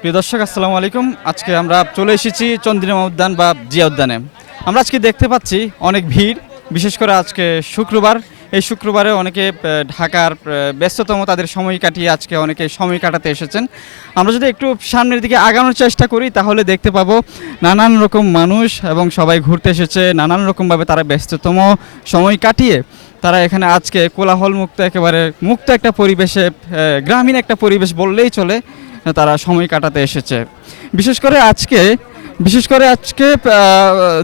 প্রিয় দর্শক আসসালামু আলাইকুম। আজকে আমরা চলে এসেছি চন্দ্রিমা উদ্যান বা জিয়া উদ্যানে। আমরা আজকে দেখতে পাচ্ছি অনেক ভিড়, বিশেষ করে আজকে শুক্রবার। এই শুক্রবারে অনেকে ঢাকার ব্যস্ততম তাদের সময় কাটিয়ে আজকে অনেকে সময় কাটাতে এসেছেন। আমরা যদি একটু সামনের দিকে আগানোর চেষ্টা করি তাহলে দেখতে পাবো নানান রকম মানুষ এবং সবাই ঘুরতে এসেছে। নানান রকমভাবে তারা ব্যস্ততম সময় কাটিয়ে তারা এখানে আজকে কোলাহল মুক্ত একেবারে মুক্ত একটা পরিবেশে, গ্রামীণ একটা পরিবেশ বললেই চলে, তারা সময় কাটাতে এসেছে। বিশেষ করে আজকে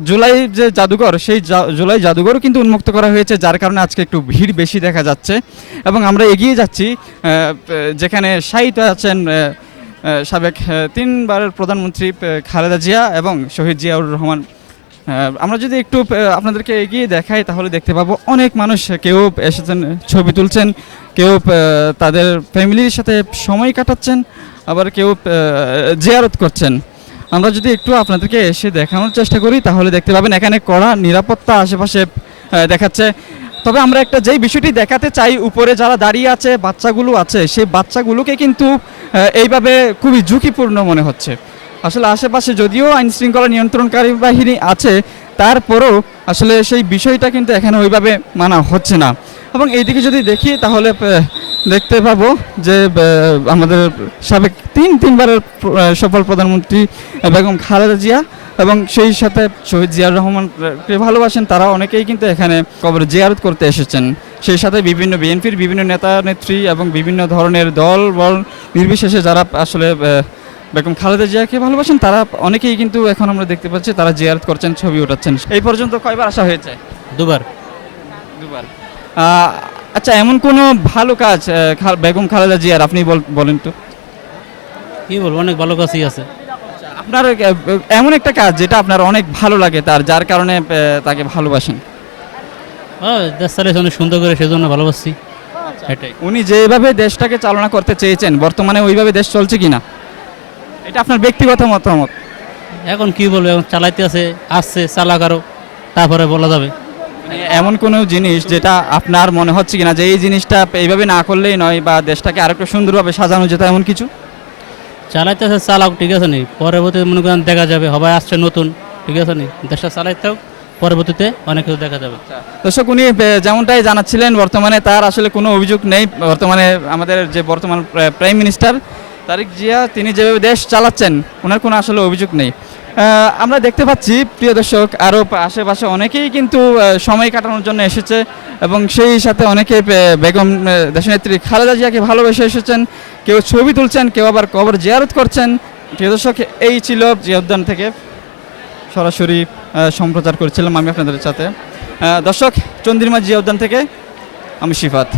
জুলাই যে জাদুঘর, সেই জুলাই জাদুঘরও কিন্তু উন্মুক্ত করা হয়েছে, যার কারণে আজকে একটু ভিড় বেশি দেখা যাচ্ছে। এবং আমরা এগিয়ে যাচ্ছি যেখানে শায়িত আছেন সাবেক তিনবারের প্রধানমন্ত্রী খালেদা জিয়া এবং শহীদ জিয়াউর রহমান। আমরা যদি একটু আপনাদেরকে এগিয়ে দেখাই তাহলে দেখতে পাবো অনেক মানুষ, কেউ এসেছেন ছবি তুলছেন, কেউ তাদের ফ্যামিলির সাথে সময় কাটাচ্ছেন, আবার কেউ জিয়ারত করছেন। আমরা যদি একটু আপনাদেরকে এসে দেখানোর চেষ্টা করি তাহলে দেখতে পাবেন এখানে কড়া নিরাপত্তা আশেপাশে দেখাচ্ছে। তবে আমরা একটা যেই বিষয়টি দেখাতে চাই, উপরে যারা দাঁড়িয়ে আছে বাচ্চাগুলো আছে, সেই বাচ্চাগুলোকে কিন্তু এইভাবে খুবই ঝুঁকিপূর্ণ মনে হচ্ছে। আসলে আশেপাশে যদিও আইন শৃঙ্খলা নিয়ন্ত্রণকারী বাহিনী আছে, তারপরেও আসলে সেই বিষয়টা কিন্তু এখানে ওইভাবে মানা হচ্ছে না। এবং এইদিকে যদি দেখি তাহলে দেখতে পাবো যে আমাদের সাবেক তিনবারের সফল প্রধানমন্ত্রী বেগম খালেদা জিয়া এবং সেই সাথে শহীদ জিয়াউর রহমানকে ভালোবাসেন তারা অনেকেই কিন্তু এখানে কবরে জিয়ারত করতে এসেছেন। সেই সাথে বিভিন্ন বিএনপির বিভিন্ন নেতা নেত্রী এবং বিভিন্ন ধরনের দল বল নির্বিশেষে যারা আসলে বেগম খালেদা জিয়াকে ভালোবাসেন তারা অনেকেই কিন্তু এখন আমরা দেখতে পাচ্ছি তারা জিয়ারত করছেন, ছবি ওঠাচ্ছেন। এই পর্যন্ত কয়বার আসা হয়েছে? দুবার। আচ্ছা, এমন কোনো ভালো কাজ বেগম খালেদা জিয়ার আপনি বলেন তো? কি বলবো, অনেক ভালো কাজই আছে। আপনার এমন একটা কাজ যেটা আপনার অনেক ভালো লাগে তার, যার কারণে তাকে ভালোবাসেন? দেশ চালাইছে অনেক সুন্দর করে, সেজন্য ভালোবাসি। এটাই। উনি যেভাবে দেশটাকে চালনা করতে চেয়েছেন বর্তমানে ওইভাবে দেশ চলছে কিনা, এটা আপনার ব্যক্তিগত মতামত? এখন কি বলবো, এখন চালাইতে আছে, আসছে চালাক আরো, তারপরে বলা যাবে। মানে এমন কোনো জিনিস যেটা আপনার মনে হচ্ছে কিনা যে এই জিনিসটা এইভাবে না করলেই নয়, বা দেশটাকে আরেকটু সুন্দরভাবে সাজানো যেত, এমন কিছু? চালাইতে আছে চালাক, ঠিক আছে নি, পরবর্তীতে মনে করেন দেখা যাবে, সবাই আসছে নতুন, ঠিক আছে নি, দেশটা চালাইতে হোক, পরবর্তীতে অনেক কিছু দেখা যাবে। দর্শক, উনি যেমনটাই জানাচ্ছিলেন বর্তমানে তার আসলে কোনো অভিযোগ নেই। বর্তমানে আমাদের যে বর্তমান প্রাইম মিনিস্টার তারেক জিয়া, তিনি যেভাবে দেশ চালাচ্ছেন ওনার কোনো আসলে অভিযোগ নেই। আমরা দেখতে পাচ্ছি প্রিয় দর্শক আরও আশেপাশে অনেকেই কিন্তু সময় কাটানোর জন্য এসেছে এবং সেই সাথে অনেকে বেগম দেশনেত্রী খালেদা জিয়াকে ভালোবেসে এসেছেন। কেউ ছবি তুলছেন, কেউ আবার কবর জিয়ারত করছেন। প্রিয় দর্শক, এই ছিল জিয়া উদ্যান থেকে সরাসরি সম্প্রচার করেছিলাম আমি আপনাদের সাথে। দর্শক, চন্দ্রিমা জিয়া উদ্যান থেকে আমি শিফাত।